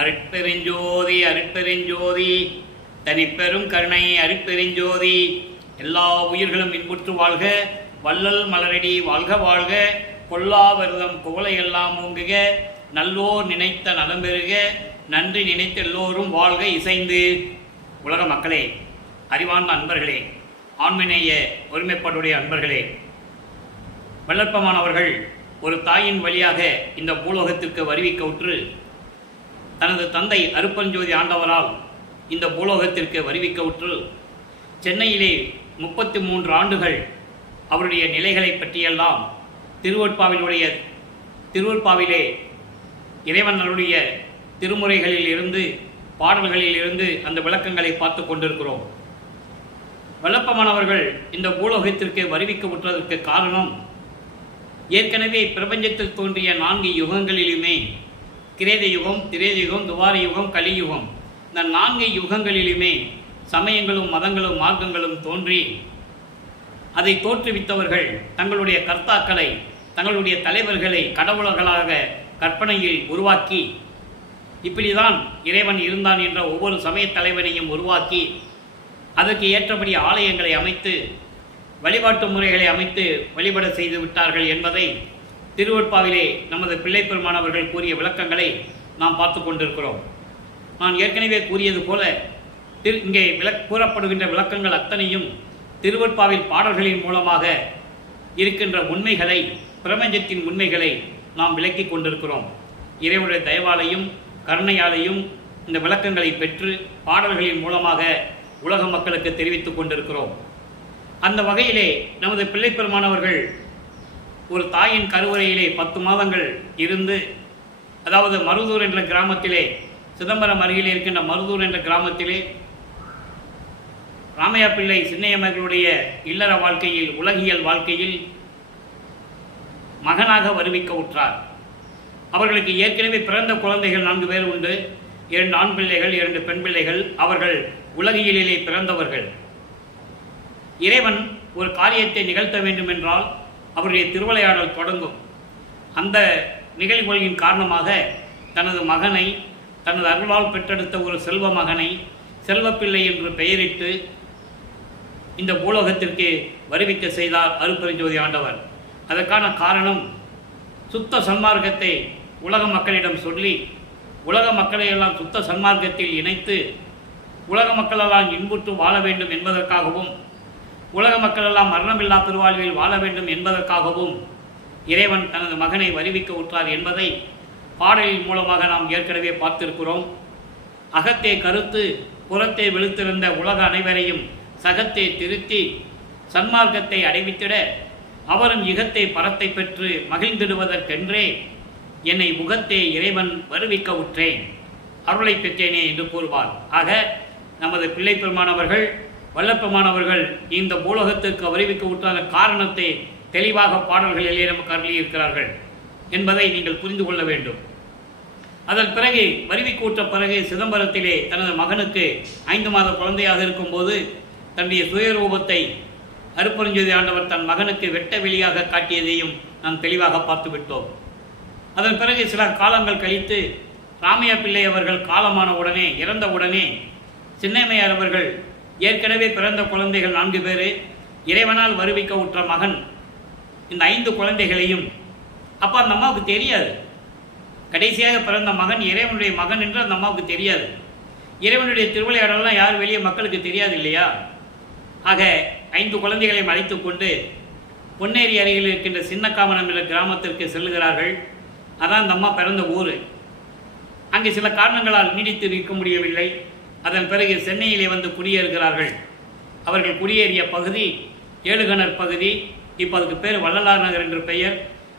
அருட்பெருஞ்சோதி அருட்பெருஞ்சோதி தனிப்பெரும் கருணை அருட்பெருஞ்சோதி. எல்லா உயிர்களும் இன்புற்று வாழ்க, வள்ளல் மலரடி வாழ்க வாழ்க, கொல்லாவிரதம் குவளையெல்லாம் ஓங்குக, நல்லோர் நினைத்த நலம் பெறுக, நன்றி நினைத்த எல்லோரும் வாழ்க இசைந்து. உலக மக்களே, அறிவார்ந்த அன்பர்களே, ஆண்மைநேய ஒருமைப்பாடுடைய அன்பர்களே, வல்லற்பமானவர்கள் ஒரு தாயின் வழியாக இந்த பூலோகத்திற்கு வருவிக்கவுற்று தனது தந்தை அருட்பெருஞ்சோதி ஆண்டவரால் இந்த பூலோகத்திற்கு வருவிக்கவுற்று சென்னையிலே 33 ஆண்டுகள் அவருடைய நிலைகளை பற்றியெல்லாம் திருவொற்பாவிலே இறைவனுடைய திருமுறைகளில் இருந்து பாடல்களில் இருந்து அந்த விளக்கங்களை பார்த்து கொண்டிருக்கிறோம். வல்லப்பமானவர்கள் இந்த பூலோகத்திற்கு வருவிக்கவுற்றதற்கு காரணம், ஏற்கனவே பிரபஞ்சத்தில் தோன்றிய 4 யுகங்களிலுமே, கிரேத யுகம், திரேத யுகம், துவார யுகம், கலியுகம், இந்த 4 யுகங்களிலுமே சமயங்களும் மதங்களும் மார்க்கங்களும் தோன்றி அதை தோற்றுவித்தவர்கள் தங்களுடைய கர்த்தாக்களை, தங்களுடைய தலைவர்களை கடவுளர்களாக கற்பனையில் உருவாக்கி, இப்படிதான் இறைவன் இருந்தான் என்ற ஒவ்வொரு சமய தலைவனையும் உருவாக்கி அதற்கு ஏற்றபடி ஆலயங்களை அமைத்து வழிபாட்டு முறைகளை அமைத்து வழிபட செய்து விட்டார்கள் என்பதை திருவொற்பாவிலே நமது பிள்ளை பெருமானவர்கள் கூறிய விளக்கங்களை நாம் பார்த்து கொண்டிருக்கிறோம். நான் ஏற்கனவே கூறியது போல இங்கே கூறப்படுகின்ற விளக்கங்கள் அத்தனையும் திருவொற்பாவில் பாடல்களின் மூலமாக இருக்கின்ற உண்மைகளை, பிரபஞ்சத்தின் உண்மைகளை நாம் விளக்கி கொண்டிருக்கிறோம். இறைவனுடைய தயவாலையும் கருணையாலையும் இந்த விளக்கங்களை பெற்று பாடல்களின் மூலமாக உலக மக்களுக்கு தெரிவித்துக் கொண்டிருக்கிறோம். அந்த வகையிலே நமது பிள்ளை பெருமானவர்கள் ஒரு தாயின் கருவறையிலே 10 மாதங்கள் இருந்து, அதாவது மருதூர் என்ற கிராமத்திலே, சிதம்பரம் அருகில் இருக்கின்ற மருதூர் என்ற கிராமத்திலே ராமையா பிள்ளை சின்னையம்மர்களுடைய இல்லற வாழ்க்கையில், உலகியல் வாழ்க்கையில் மகனாக வருவிக்கவுற்றார். அவர்களுக்கு ஏற்கனவே பிறந்த குழந்தைகள் 4 பேர் உண்டு. 2 ஆண் பிள்ளைகள், 2 பெண் பிள்ளைகள். அவர்கள் உலகியலிலே பிறந்தவர்கள். இறைவன் ஒரு காரியத்தை நிகழ்த்த வேண்டும் என்றால் அவருடைய திருவிளையாடல் தொடங்கும். அந்த நிகழ்வுகளின் காரணமாக தனது மகனை, தனது அருளால் பெற்றெடுத்த ஒரு செல்வ மகனை செல்வப்பிள்ளை என்று பெயரிட்டு இந்த பூலோகத்திற்கு வருவிக்க செய்தார் அருட்பெருஞ்சோதி ஆண்டவர். அதற்கான காரணம், சுத்த சன்மார்க்கத்தை உலக மக்களிடம் சொல்லி உலக மக்களை எல்லாம் சுத்த சன்மார்க்கத்தில் இணைத்து உலக மக்களெல்லாம் இன்புற்று வாழ வேண்டும் என்பதற்காகவும், உலக மக்களெல்லாம் மரணமில்லா பெருவாழ்வில் வாழ வேண்டும் என்பதற்காகவும் இறைவன் தனது மகனை வருவிக்க உற்றார் என்பதை பாடலின் மூலமாக நாம் ஏற்கனவே பார்த்திருக்கிறோம். அகத்தே கருத்து புறத்தே வெளுத்திருந்த உலக அனைவரையும் சகத்தே திருத்தி சன்மார்க்கத்தை அடைவித்திட அவரும் இகத்தே பரத்தை பெற்று மகிழ்ந்திடுவதற்கென்றே என்னை முகத்தே இறைவன் வருவிக்க உற்றேன், அருளை பெற்றேனே என்று கூறுவார். ஆக நமது பிள்ளை பெருமானவர்கள், வல்லப்பெருமானவர்கள் இந்த பூலோகத்திற்கு வருவிக்க உற்றாத காரணத்தை தெளிவாக பாடல்களிலே நமக்கு அருளியிருக்கிறார்கள் என்பதை நீங்கள் புரிந்து கொள்ள வேண்டும். அதன் பிறகு வருவிக்க உற்ற பிறகு சிதம்பரத்திலே தனது மகனுக்கு 5 மாத குழந்தையாக இருக்கும்போது தன்னுடைய சுயரூபத்தை அருட்பெருஞ்சோதி ஆண்டவர் தன் மகனுக்கு வெட்ட வெளியாக காட்டியதையும் நாம் தெளிவாக பார்த்து விட்டோம். அதன் பிறகு சில காலங்கள் கழித்து ராமையா பிள்ளை அவர்கள் காலமான உடனே, இறந்த உடனே, சின்னையம்மையார் அவர்கள் ஏற்கனவே பிறந்த குழந்தைகள் 4 பேர், இறைவனால் வருவிக்க உற்ற மகன், இந்த 5 குழந்தைகளையும் அப்போ அந்த அம்மாவுக்கு தெரியாது. கடைசியாக பிறந்த மகன் இறைவனுடைய மகன் என்று அந்த அம்மாவுக்கு தெரியாது. இறைவனுடைய திருவிளையாடலாம் யார் வெளியே மக்களுக்கு தெரியாது இல்லையா? ஆக 5 குழந்தைகளையும் அழைத்து கொண்டு பொன்னேரி அருகில் இருக்கின்ற சின்னக்காமனம் என்ற கிராமத்திற்கு செல்லுகிறார்கள். அதான் அந்த அம்மா பிறந்த ஊர். அங்கே சில காரணங்களால் நீடித்து இருக்க முடியவில்லை. அதன் பிறகு சென்னையிலே வந்து குடியேறுகிறார்கள். அவர்கள் குடியேறிய பகுதி ஏழுகணர் பகுதி. இப்போ அதுக்கு பேர் வள்ளலார் நகர் என்று பெயர்.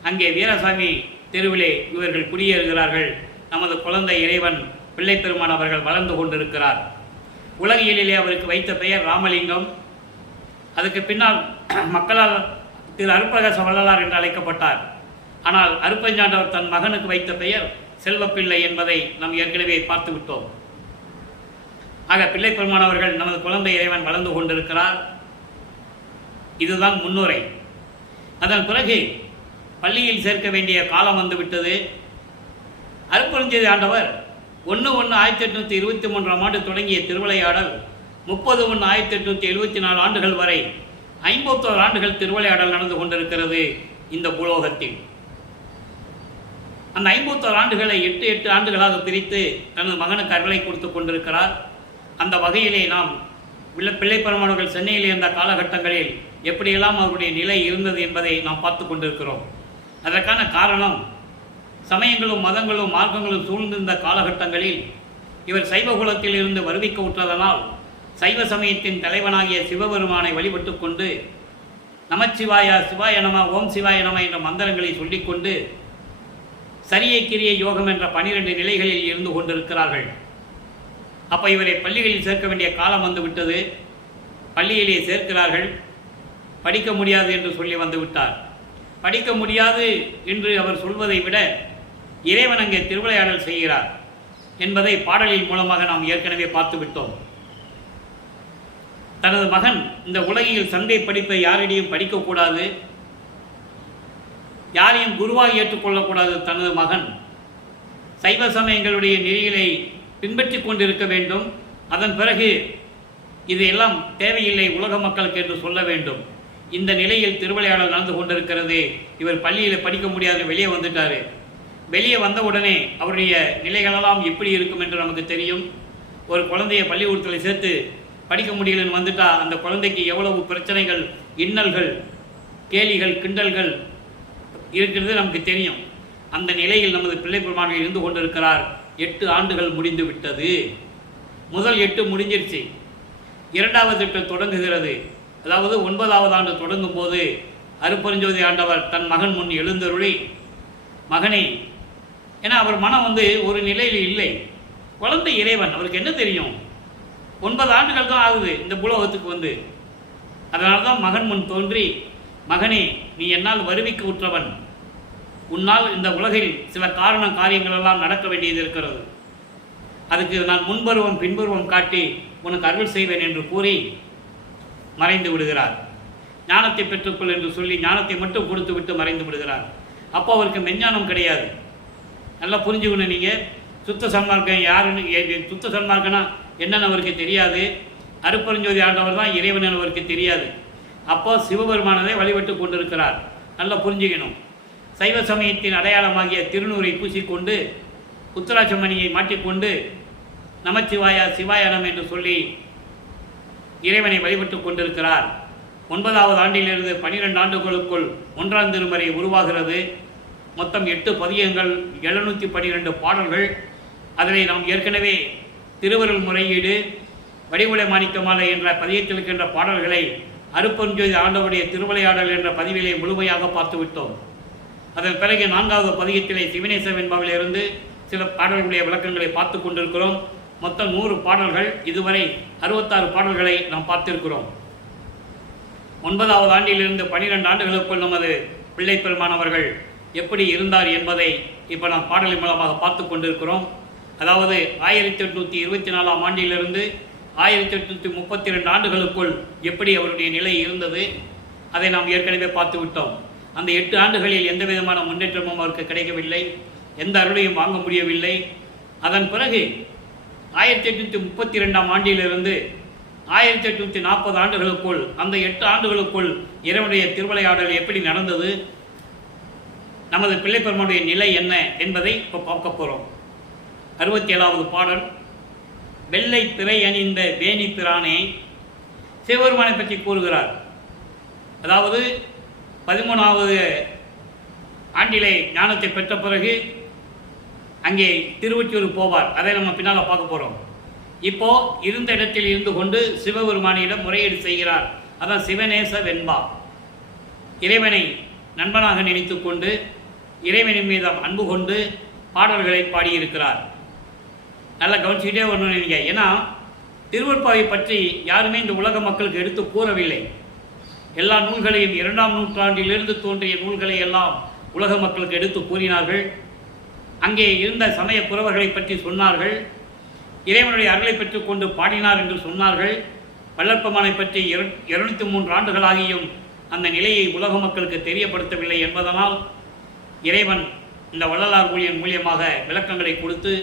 அங்கே வீரசாமி தெருவிலே இவர்கள் குடியேறுகிறார்கள். நமது குழந்தை இறைவன் பிள்ளை பெருமான் அவர்கள் வளர்ந்து கொண்டிருக்கிறார். உலகியலிலே அவருக்கு வைத்த பெயர் ராமலிங்கம். அதுக்கு பின்னால் மக்களால் திரு அருட்பிரகாச வள்ளலார் என்று அழைக்கப்பட்டார். ஆனால் அருட்பெருஞ்சாண்டவர் தன் மகனுக்கு வைத்த பெயர் செல்வப்பிள்ளை என்பதை நாம் ஏற்கனவே பார்த்து விட்டோம். ஆக பிள்ளை பெருமானவர்கள் நமது குழந்தை இறைவன் வளர்ந்து கொண்டிருக்கிறார். இதுதான் முன்னுரை. அதன் பிறகு பள்ளியில் சேர்க்க வேண்டிய காலம் வந்துவிட்டது. அருட்பெருஞ்சோதி ஆண்டவர் 1/1/1823 ஆண்டு தொடங்கிய திருவிளையாடல் 30/1/1874 ஆண்டுகள் வரை 51 ஆண்டுகள் திருவிளையாடல் நடந்து கொண்டிருக்கிறது இந்த பூலோகத்தில். அந்த 51 ஆண்டுகளை 8 ஆண்டுகளாக பிரித்து தனது மகனுக்கு அருளை கொடுத்து கொண்டிருக்கிறார். அந்த வகையிலே நாம் பிள்ளை பெருமானவர்கள் சென்னையில் இருந்த காலகட்டங்களில் எப்படியெல்லாம் அவருடைய நிலை இருந்தது என்பதை நாம் பார்த்து கொண்டிருக்கிறோம். அதற்கான காரணம், சமயங்களும் மதங்களும் மார்க்கங்களும் சூழ்ந்திருந்த காலகட்டங்களில் இவர் சைவகுலத்தில் இருந்து வருவிக்க உற்றதனால் சைவ சமயத்தின் தலைவனாகிய சிவபெருமானை வழிபட்டு கொண்டு நமச்சிவாயா சிவாய நம ஓம் சிவாய நம என்ற மந்திரங்களை சொல்லிக்கொண்டு சரியை கிரிய யோகம் என்ற 12 நிலைகளில் இருந்து கொண்டிருக்கிறார்கள். அப்போ இவரை பள்ளிகளில் சேர்க்க வேண்டிய காலம் வந்து விட்டது. பள்ளியிலே சேர்க்கிறார்கள். படிக்க முடியாது என்று சொல்லி வந்து விட்டார். படிக்க முடியாது என்று அவர் சொல்வதை விட இறைவன் அங்கே திருவிளையாடல் செய்கிறார் என்பதை பாடலின் மூலமாக நாம் ஏற்கனவே பார்த்து விட்டோம். தனது மகன் இந்த உலகில் சந்தை படிப்பை யாரிடையும் படிக்கக்கூடாது, யாரையும் குருவாக ஏற்றுக்கொள்ளக்கூடாது. தனது மகன் சைவ சமயங்களுடைய நெறிகளை பின்பற்றி கொண்டிருக்க வேண்டும். அதன் பிறகு இதையெல்லாம் தேவையில்லை உலக மக்களுக்கு என்று சொல்ல வேண்டும். இந்த நிலையில் திருவிளையாடல் நடந்து கொண்டிருக்கிறது. இவர் பள்ளியில் படிக்க முடியாது, வெளியே வந்துட்டார். வெளியே வந்தவுடனே அவருடைய நிலைகளெல்லாம் எப்படி இருக்கும் என்று நமக்கு தெரியும். ஒரு குழந்தைய பள்ளிக்கூடத்தில் சேர்த்து படிக்க முடியலன்னு வந்துட்டா அந்த குழந்தைக்கு எவ்வளவு பிரச்சனைகள், இன்னல்கள், கேலிகள், கிண்டல்கள் இருக்கிறது நமக்கு தெரியும். அந்த நிலையில் நமது பிள்ளை பெருமானில் இருந்து கொண்டிருக்கிறார். 8 ஆண்டுகள் முடிந்து விட்டது. முதல் 8 முடிஞ்சிருச்சு. 2வது 8 தொடங்குகிறது. அதாவது 9வது ஆண்டு தொடங்கும் போது அருப்பெருஞ்சோதி ஆண்டவர் தன் மகன் முன் எழுந்தருளி, மகனே, ஏன்னா அவர் மனம் ஒரு நிலையில் இல்லை. குழந்தை இறைவன், அவருக்கு என்ன தெரியும்? 9 ஆண்டுகள் தான் ஆகுது இந்த பூலோகத்துக்கு அதனால தான் மகன் முன் தோன்றி, மகனே, நீ என்னால் வருவிக்க உற்றவன். உன்னால் இந்த உலகில் சில காரியங்கள் எல்லாம் நடக்க வேண்டியது இருக்கிறது. அதுக்கு நான் முன்பருவம் பின்பருவம் காட்டி உனக்கு அருள் செய்வேன் என்று கூறி மறைந்து விடுகிறார். ஞானத்தை பெற்றுக்கொள் என்று சொல்லி ஞானத்தை மட்டும் கொடுத்து விட்டு மறைந்து விடுகிறார். அப்போ அவருக்கு மெஞ்ஞானம் கிடையாது. நல்லா புரிஞ்சுக்கணும். நீங்கள் சுத்த சன்மார்க்கம் யாருன்னு, சுத்த சன்மார்க்கம்னா என்னன்னு அவருக்கு தெரியாது. அருப்பெருஞ்சோதி ஆண்டவர் தான் இறைவன் அவருக்கு தெரியாது. அப்போ சிவபெருமானதை வழிபட்டு கொண்டிருக்கிறார். நல்லா புரிஞ்சுக்கணும். சைவ சமயத்தின் அடையாளமாகிய திருநூரை பூசிக்கொண்டு உத்தராட்சமணியை மாட்டிக்கொண்டு நமச்சிவாயா சிவாயனம் என்று சொல்லி இறைவனை வழிபட்டு கொண்டிருக்கிறார். 9வது ஆண்டிலிருந்து 12 ஆண்டுகளுக்குள் 1ஆம் திருமுறை உருவாகிறது. மொத்தம் 8 பதிகங்கள், 712 பாடல்கள். அதனை நாம் ஏற்கனவே திருவருள் முறையீடு, வடிவுலை மாணிக்கமாலை என்ற பதியத்தில் இருக்கின்ற பாடல்களை அருப்பெருஞ்சோதி ஆண்டவருடைய திருவிளையாடல் என்ற பதிவிலே முழுமையாக பார்த்துவிட்டோம். அதன் பிறகு 4வது பதிகத்திலே சிவனேச வெண்பாவிலிருந்து சில பாடல்களுடைய விளக்கங்களை பார்த்து கொண்டிருக்கிறோம். மொத்தம் 100 பாடல்கள். இதுவரை 66 பாடல்களை நாம் பார்த்திருக்கிறோம். 9வது ஆண்டிலிருந்து 12 ஆண்டுகளுக்குள் நமது பிள்ளை பெருமானவர்கள் எப்படி இருந்தார் என்பதை இப்போ நாம் பாடலின் மூலமாக பார்த்து கொண்டிருக்கிறோம். அதாவது 1824ஆம் ஆண்டிலிருந்து 1832 ஆண்டுகளுக்குள் எப்படி அவருடைய நிலை இருந்தது அதை நாம் ஏற்கனவே பார்த்து விட்டோம். அந்த 8 ஆண்டுகளில் எந்த விதமான முன்னேற்றமும் அவருக்கு கிடைக்கவில்லை, எந்த அருளையும் வாங்க முடியவில்லை. அதன் பிறகு 1832ஆம் ஆண்டிலிருந்து 1840 ஆண்டுகளுக்குள், அந்த 8 ஆண்டுகளுக்குள் இறைவனுடைய திருவிளையாடல் எப்படி நடந்தது, நமது பிள்ளை பெருமானுடைய நிலை என்ன என்பதை இப்போ பார்க்க போகிறோம். 67வது பாடல். வெள்ளை திரை அணிந்த வேணி பிரானே, சிவபெருமானை பற்றி கூறுகிறார். அதாவது 13வது ஆண்டிலே ஞானத்தை பெற்ற பிறகு அங்கே திருவொற்றியூர் போவார். அதை நம்ம பின்னால் பார்க்க போகிறோம். இப்போ இருந்த இடத்தில் இருந்து கொண்டு சிவபெருமானியிடம் முறையீடு செய்கிறார். அதான் சிவநேச வெண்பா. இறைவனை நண்பனாக நினைத்து கொண்டு இறைவனின் மீது அன்பு கொண்டு பாடல்களை பாடியிருக்கிறார். நல்லா கவனிச்சுக்கிட்டே வரணும் நீங்கள். ஏன்னா திருவருட்பாவை பற்றி யாருமே இந்த உலக மக்களுக்கு எடுத்து கூறவில்லை. எல்லா நூல்களையும் 2ஆம் நூற்றாண்டிலிருந்து தோன்றிய நூல்களை எல்லாம் உலக மக்களுக்கு எடுத்து கூறினார்கள். அங்கே இருந்த சமய புறவர்களை பற்றி சொன்னார்கள். இறைவனுடைய அருளை பெற்றுக் கொண்டு பாடினார் என்று சொன்னார்கள். வள்ளற்பெருமானை பற்றி 203 ஆண்டுகளாகியும் அந்த நிலையை உலக மக்களுக்கு தெரியப்படுத்தவில்லை என்பதனால் இறைவன் இந்த வள்ளலார் ஊழியன் மூலியமாக விளக்கங்களை கொடுத்து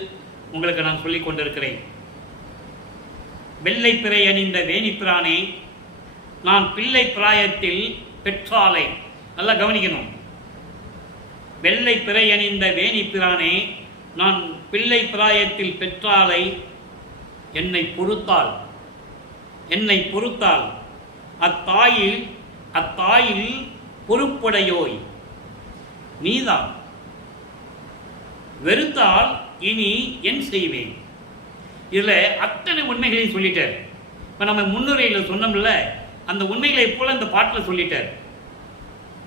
உங்களுக்கு நான் சொல்லிக் கொண்டிருக்கிறேன். வெள்ளை பிறை அணிந்த வேணிப்பிரானே, நான் பிள்ளை பிராயத்தில் பெற்றாலை. நல்லா கவனிக்கணும். வெள்ளை பிறை அணிந்த வேணிப்பிரானே, நான் பிள்ளை பிராயத்தில் பெற்றாலை. என்னை பொறுத்தாள் அத்தாயில் பொறுப்புடையோய் நீதான். வெறுத்தால் இனி என் செய்வேன். இதில் அத்தனை உண்மைகளையும் சொல்லிட்டார். இப்போ நம்ம முன்னுரையில் சொன்னோம்ல, அந்த உண்மைகளை போல இந்த பாட்டில் சொல்லிட்டார்.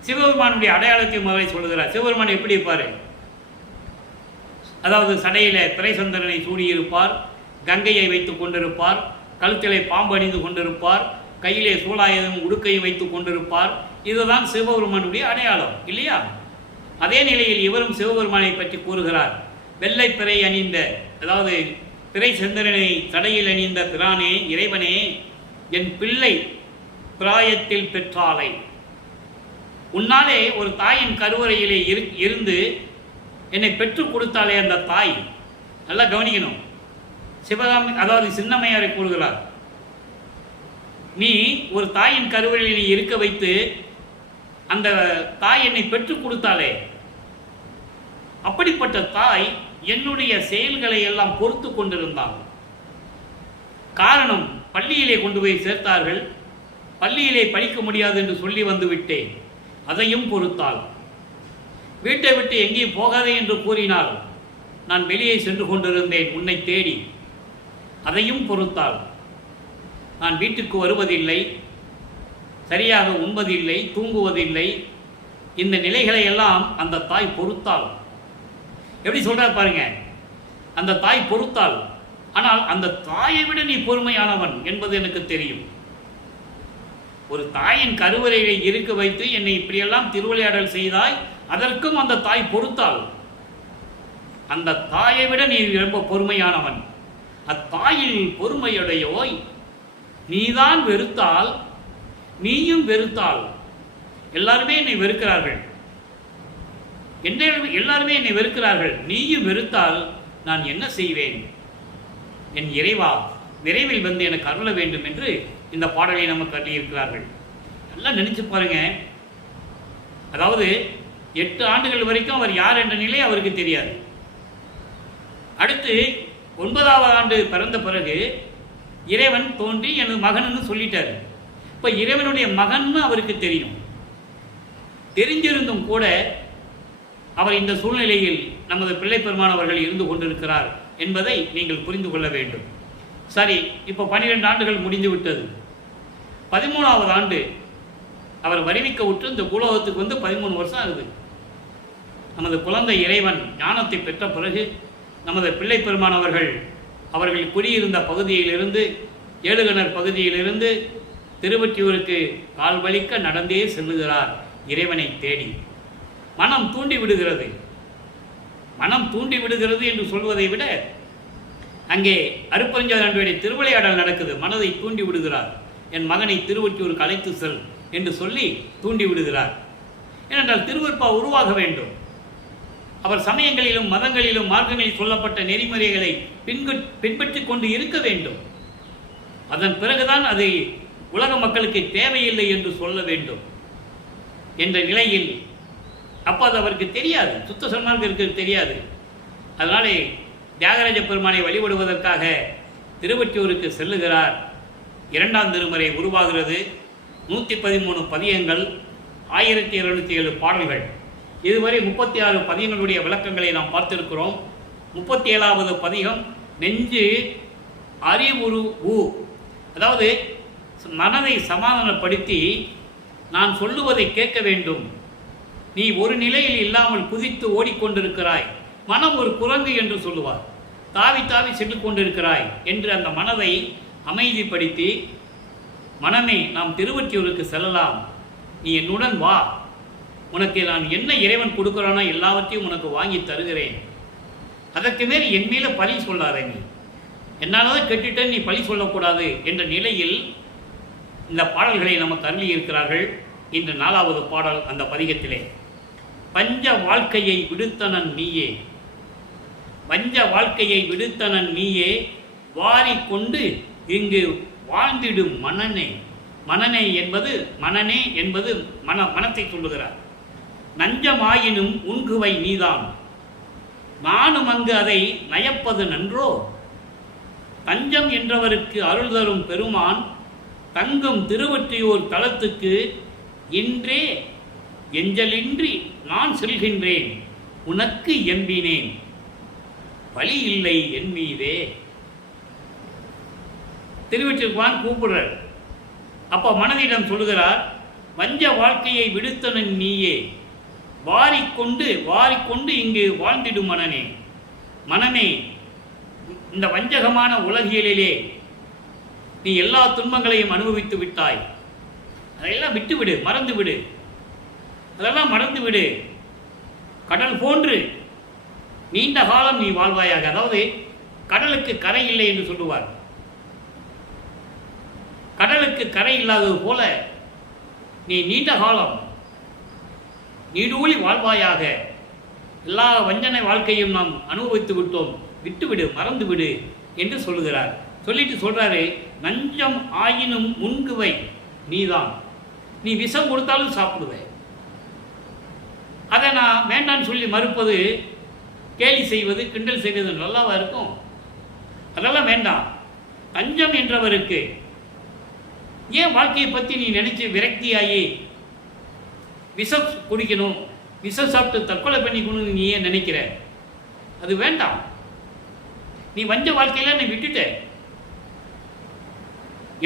சிவபெருமானுடைய அடையாளத்தை முதலில் சொல்லுகிறார். சிவபெருமான் எப்படி இருப்பார்? அதாவது சடையில பிறைசந்திரனை சூடியிருப்பார், கங்கையை வைத்துக் கொண்டிருப்பார், கழுத்திலே பாம்பு அணிந்து கொண்டிருப்பார், கையிலே சூலாயுதம் உடுக்கையை வைத்துக் கொண்டிருப்பார். இதுதான் சிவபெருமானுடைய அடையாளம் இல்லையா? அதே நிலையில் இவரும் சிவபெருமானை பற்றி கூறுகிறார். வெள்ளை பிறை அணிந்த, அதாவது பிறை சந்திரனை தடையில் அணிந்த பிரானே, இறைவனே, என் பிள்ளை பிராயத்தில் பெற்றாலை. உன்னாலே ஒரு தாயின் கருவறையிலே இருந்து என்னை பெற்றுக் கொடுத்தாலே அந்த தாய். நல்லா கவனிக்கணும். சிவகாமி, அதாவது சின்னம்மையாரை கூறுகிறார். நீ ஒரு தாயின் கருவறையில் நீ இருக்க வைத்து அந்த தாய் என்னை பெற்றுக் கொடுத்தாலே, அப்படிப்பட்ட தாய் என்னுடைய செயல்களை எல்லாம் பொறுத்து கொண்டிருந்தாள். காரணம், பள்ளியிலே கொண்டு போய் சேர்த்தார்கள், பள்ளியிலே படிக்க முடியாது என்று சொல்லி வந்து விட்டேன், அதையும் பொறுத்தாள். வீட்டை விட்டு எங்கேயும் போகாதே என்று கூறினாள், நான் வெளியே சென்று கொண்டிருந்தேன் உன்னை தேடி, அதையும் பொறுத்தாள். நான் வீட்டுக்கு வருவதில்லை, சரியாக உண்பதில்லை, தூங்குவதில்லை, இந்த நிலைகளை எல்லாம் அந்த தாய் பொறுத்தாள். எப்படி சொல்றார் பாருங்க, அந்த தாய் பொறுத்தாள். ஆனால் அந்த தாயை விட நீ பொறுமையானவன் என்பது எனக்கு தெரியும். ஒரு தாயின் கருவறையை இருக்க வைத்து என்னை இப்படியெல்லாம் திருவிளையாடல் செய்தாய், அதற்கும் அந்த தாய் பொறுத்தாள். அந்த தாயை விட நீ ரொம்ப பொறுமையானவன். அத்தாயில் பொறுமையுடையோய் நீதான் வெறுத்தால் நீயும் வெறுத்தாள். எல்லாருமே என்னை வெறுக்கிறார்கள், எல்லாருமே என்னை வெறுக்கிறார்கள், நீயும் வெறுத்தால் நான் என்ன செய்வேன்? என் இறைவா, விரைவில் வந்து எனக்கு அருள வேண்டும் என்று இந்த பாடலை நமக்கு அள்ளியிருக்கிறார்கள். நல்லா நினைச்சு பாருங்க. அதாவது 8 ஆண்டுகள் வரைக்கும் அவர் யார் என்ற நிலை அவருக்கு தெரியாது. அடுத்து 9வது ஆண்டு பிறந்த பிறகு இறைவன் தோன்றி எனது மகன்னு சொல்லிட்டார். இப்போ இறைவனுடைய மகன்னு அவருக்கு தெரியும். தெரிஞ்சிருந்தும் கூட அவர் இந்த சூழ்நிலையில் நமது பிள்ளை பெருமான் அவர்கள் இருந்து கொண்டிருக்கிறார் என்பதை நீங்கள் புரிந்து கொள்ள வேண்டும். சரி, இப்போ 12 ஆண்டுகள் முடிந்து விட்டது. 13வது ஆண்டு அவர் வருவிக்க விட்டு இந்த பூலோகத்துக்கு வந்து 13 வருஷம் ஆகுது. நமது குழந்தை இறைவன் ஞானத்தை பெற்ற பிறகு நமது பிள்ளை பெருமான் அவர்கள் குடியிருந்த பகுதியிலிருந்து, ஏழுகணர் பகுதியிலிருந்து திருவொற்றியூருக்கு கால் வலிக்க நடந்தே செல்லுகிறார் இறைவனை தேடி. மனம் தூண்டி விடுகிறது. மனம் தூண்டி விடுகிறது என்று சொல்வதை விட அங்கே அருப்பெருஞ்சாண்டியுடைய திருவிளையாடல் நடக்குது. மனதை தூண்டி விடுகிறார். என் மகனை திருவொற்றியூருக்கு அழைத்து செல் என்று சொல்லி தூண்டி விடுகிறார். ஏனென்றால் திருவருட்பா உருவாக வேண்டும். அவர் சமயங்களிலும் மதங்களிலும் மார்க்கங்களில் சொல்லப்பட்ட நெறிமுறைகளை பின்பற்றி கொண்டு இருக்க வேண்டும். அதன் பிறகுதான் அது உலக மக்களுக்கு தேவையில்லை என்று சொல்ல வேண்டும் என்ற நிலையில், அப்போ அது அவருக்கு தெரியாது, சுத்த சன்மார்க்கருக்கு தெரியாது. அதனாலே தியாகராஜ பெருமானை வழிபடுவதற்காக திருவொற்றியூருக்கு செல்லுகிறார். 2ஆம் திருமுறை உருவாகிறது. 113 பதியங்கள், 1207 பாடல்கள். இதுவரை 36 பதியங்களுடைய விளக்கங்களை நாம் பார்த்திருக்கிறோம். 37வது பதிகம் நெஞ்சு அறிவுரு ஊ, அதாவது மனதை சமாதானப்படுத்தி நான் சொல்லுவதை கேட்க வேண்டும். நீ ஒரு நிலையில் இல்லாமல் குதித்து ஓடிக்கொண்டிருக்கிறாய். மனம் ஒரு குரங்கு என்று சொல்லுவார். தாவி தாவி சென்று கொண்டிருக்கிறாய் என்று அந்த மனதை அமைதிப்படுத்தி, மனமே நாம் திருவொற்றியூருக்கு செல்லலாம், நீ என்னுடன் வா, உனக்கு நான் என்ன இறைவன் கொடுக்குறானோ எல்லாவற்றையும் உனக்கு வாங்கி தருகிறேன், அதற்கு மேல் என் மேலே பழி சொல்லாத, நீ என்னால்தான் கெட்டுட்டேன், நீ பழி சொல்லக்கூடாது என்ற நிலையில் இந்த பாடல்களை நமக்கு அருளி இருக்கிறார்கள். இன்று 4வது பாடல் அந்த பதிகத்திலே, பஞ்ச வாழ்க்கையை விடுத்தனன் நீயே, வஞ்ச வாழ்க்கையை விடுத்தனன் நீயே வாரிக்கொண்டு இங்கு வாழ்ந்திடும் மனனே. மனனே என்பது மனத்தை சொல்லுகிறார். நஞ்சமாயினும் உண்குவை நீதான், நானும் அங்கு அதை நயப்பது நன்றோ. தஞ்சம் என்றவருக்கு அருள் தரும் பெருமான் தங்கும் திருவொற்றியூர் தலத்துக்கு இன்றே எஞ்சலின்றி நான் செல்கின்றேன், உனக்கு எம்பினேன் வழி இல்லை என் மீதே. திருவொற்றியூர்வான் கூப்பிடுறார். அப்போ மனதிடம் சொல்லுகிறார், வஞ்ச வாழ்க்கையை விடுத்தனன் நீயே வாரிக்கொண்டு இங்கு வாழ்ந்திடும் மனனே. மனமே, இந்த வஞ்சகமான உலகியலிலே நீ எல்லா துன்பங்களையும் அனுபவித்து விட்டாய். அதையெல்லாம் விட்டுவிடு, மறந்து விடு, அதெல்லாம் மறந்து விடு. கடல் போன்று நீண்ட காலம் நீ வாழ்வாயாக. அதாவது கடலுக்கு கரை இல்லை என்று சொல்லுவார். கடலுக்கு கரை இல்லாதது போல நீ நீண்ட காலம் நீடூழி வாழ்வாயாக. எல்லா வஞ்சனை வாழ்க்கையும் நாம் அனுபவித்து விட்டோம், விட்டுவிடு, மறந்து விடு என்று சொல்லுகிறார். சொல்லிட்டு சொல்றாரு, நஞ்சம் ஆயினும் முன்குவை நீதான். நீ விஷம் கொடுத்தாலும் சாப்பிடுவே. அதை நான் வேண்டான்னு சொல்லி மறுப்பது, கேலி செய்வது, கிண்டல் செய்வது நல்லாவா இருக்கும்? அதெல்லாம் வேண்டாம். தஞ்சம் என்றவருக்கு ஏன் வாழ்க்கையை பற்றி நீ நினைச்சு விரக்தியாகி விஷம் குடிக்கணும், விஷம் சாப்பிட்டு தற்கொலை பண்ணிக்கணும்னு நீ ஏன் நினைக்கிற? அது வேண்டாம். நீ வஞ்ச வாழ்க்கையில நீ விட்டுட்ட.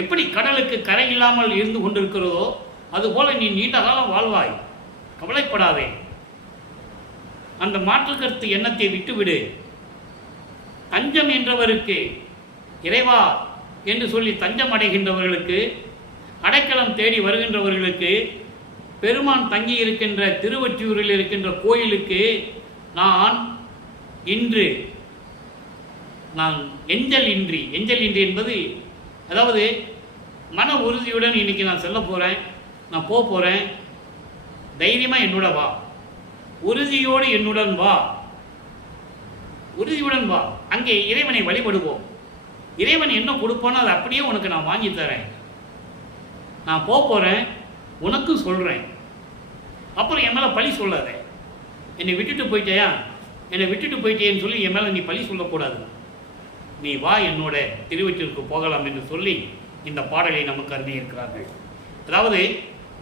எப்படி கடலுக்கு கரை இல்லாமல் இருந்து கொண்டிருக்கிறதோ அதுபோல நீ நீண்ட காலம் வாழ்வாய், கவலைப்படாதே. அந்த மாற்று கருத்து எண்ணத்தை விட்டுவிடு. தஞ்சம் என்றவருக்கு, இறைவா என்று சொல்லி தஞ்சம் அடைகின்றவர்களுக்கு, அடைக்கலம் தேடி வருகின்றவர்களுக்கு, பெருமான் தங்கி இருக்கின்ற திருவொற்றியூரில் இருக்கின்ற கோயிலுக்கு இன்று நான் எஞ்சல் இன்றி என்பது, அதாவது மன உறுதியுடன் இன்னைக்கு நான் செல்ல போகிறேன், நான் போக போகிறேன், தைரியமாக என்னோட வா, உறுதியோடு என்னுடன் வா, உறுதியுடன் வா. அங்கே இறைவனை வழிபடுவோம். இறைவன் என்ன கொடுப்பானோ அதை அப்படியே உனக்கு நான் வாங்கி தரேன். நான் போக போகிறேன், உனக்கும் சொல்கிறேன். அப்புறம் என் மேலே பழி சொல்லாத. என்னை விட்டுட்டு போயிட்டேன்னு சொல்லி என் மேலே நீ பழி சொல்லக்கூடாது. நீ வா, என்னோட திருவொற்றியூருக்கு போகலாம் என்று சொல்லி இந்த பாடலை நமக்கு அருளியிருக்கிறார்கள். அதாவது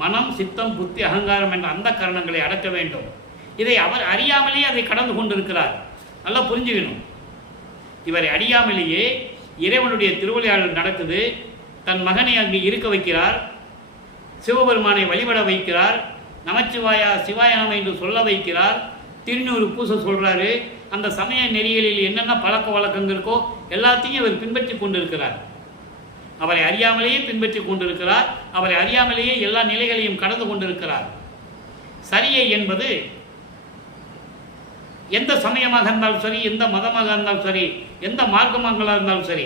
மனம், சித்தம், புத்தி, அகங்காரம் என்ற அந்த காரணங்களை அடக்க வேண்டும். இதை அவர் அறியாமலேயே அதை கடந்து கொண்டிருக்கிறார். நல்லா புரிஞ்சுக்கணும். இவரை அறியாமலேயே இறைவனுடைய திருவிளையாடல் நடக்குது. தன் மகனை அங்கு இருக்க வைக்கிறார், சிவபெருமானை வழிபட வைக்கிறார், நமச்சிவாயா சிவாய நம என்று சொல்ல வைக்கிறார், திருநூறு பூச சொல்கிறாரு. அந்த சமய நெறிகளில் என்னென்ன பழக்க வழக்கங்கள் இருக்கோ எல்லாத்தையும் இவர் பின்பற்றி கொண்டிருக்கிறார். அவரை அறியாமலேயே பின்பற்றி கொண்டிருக்கிறார். அவரை அறியாமலேயே எல்லா நிலைகளையும் கடந்து கொண்டிருக்கிறார். சரியை என்பது எந்த சமயமாக இருந்தாலும் சரி, எந்த மதமாக இருந்தாலும் சரி, எந்த மார்க்கமாக இருந்தாலும் சரி,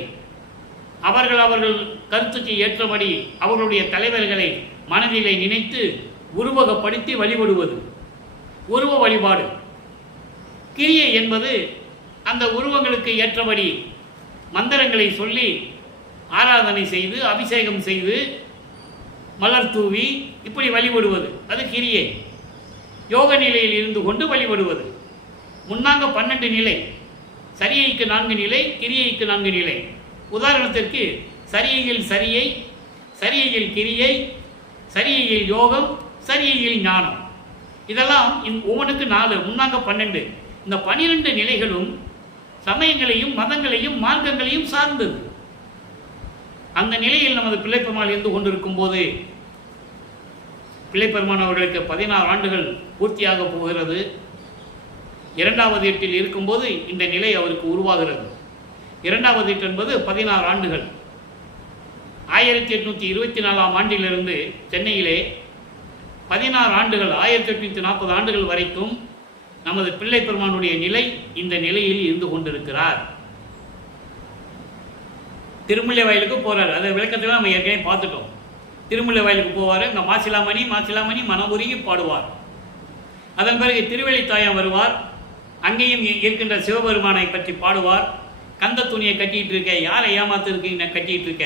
அவர்கள் கருத்துக்கு ஏற்றபடி அவர்களுடைய தலைவர்களை மனதிலே நினைத்து உருவகப்படுத்தி வழிபடுவது உருவ வழிபாடு. கிரியை என்பது அந்த உருவங்களுக்கு ஏற்றபடி மந்திரங்களை சொல்லி ஆராதனை செய்து, அபிஷேகம் செய்து, மலர் தூவி இப்படி வழிபடுவது, அது கிரியை. யோக நிலையில் இருந்து கொண்டு வழிபடுவது. முன்னாங்க 12 நிலை, சரியைக்கு 4 நிலை, கிரியைக்கு 4 நிலை. உதாரணத்திற்கு சரியையில் சரியை, சரியையில் கிரியை, சரியையில் யோகம், சரியையில் ஞானம். இதெல்லாம் ஒவ்வொன்றுக்கு 4, முன்னாங்க 12. இந்த 12 நிலைகளும் சமயங்களையும் மதங்களையும் மார்க்கங்களையும் சார்ந்தது. அந்த நிலையில் நமது பிள்ளைப்பெருமாள் இருந்து கொண்டிருக்கும் போது, பிள்ளைப்பெருமான் அவர்களுக்கு 16 ஆண்டுகள் பூர்த்தியாக போகிறது. 2வது எட்டில் இருக்கும்போது இந்த நிலை அவருக்கு உருவாகிறது. 2வது எட்டு என்பது 16 ஆண்டுகள். 1824ஆம் ஆண்டிலிருந்து சென்னையிலே 16 ஆண்டுகள், 1840 ஆண்டுகள் வரைக்கும் நமது பிள்ளைப்பெருமானுடைய நிலை இந்த நிலையில் இருந்து கொண்டிருக்கிறார். திருமுல்லை வயலுக்கு போகிறார். அதை விளக்கத்தில் நம்ம ஏற்கனவே பார்த்துட்டோம். திருமுல்லை வயலுக்கு போவார். அங்கே மாசிலாமணி மனமுருகி பாடுவார். அதன் பிறகு திருவெளித்தாயம் வருவார். அங்கேயும் இருக்கின்ற சிவபெருமானை பற்றி பாடுவார். கந்த துணியை கட்டிகிட்டு இருக்க, யாரை ஏமாத்து இருக்கீங்க கட்டிகிட்டு இருக்க,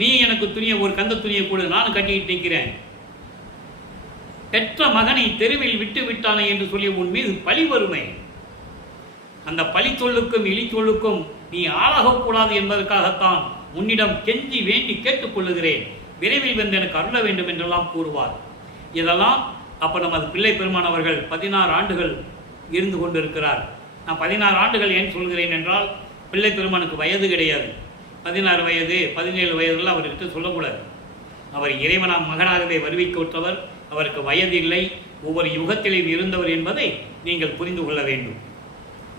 நீ எனக்கு துணியை ஒரு கந்த துணியை கொடு, நானும் கட்டிக்கிட்டு நிற்கிறேன், பெற்ற மகனை தெருவில் விட்டு விட்டானே என்று சொல்லி உன் மீது பழி வருமை, அந்த பழி சொல்லுக்கும் இழி சொல்லுக்கும் நீ ஆளாகக்கூடாது என்பதற்காகத்தான் உன்னிடம் கெஞ்சி வேண்டி கேட்டுக்கொள்ளுகிறேன், விரைவில் வந்து எனக்கு அருள வேண்டும் என்றெல்லாம் கூறுவார். இதெல்லாம் அப்போ நமது பிள்ளை பெருமான் அவர்கள் 16 ஆண்டுகள் இருந்து கொண்டிருக்கிறார். நான் 16 ஆண்டுகள் ஏன் சொல்கிறேன் என்றால், பிள்ளை பெருமானுக்கு வயது கிடையாது. 16 வயது 17 வயதுலாம் அவர்கிட்ட சொல்லக்கூடாது. அவர் இறைவனாம் மகனாகவே வருவிக்கப்பட்டவர். அவருக்கு வயது இல்லை, ஒவ்வொரு யுகத்திலும் இருந்தவர் என்பதை நீங்கள் புரிந்து கொள்ள வேண்டும்.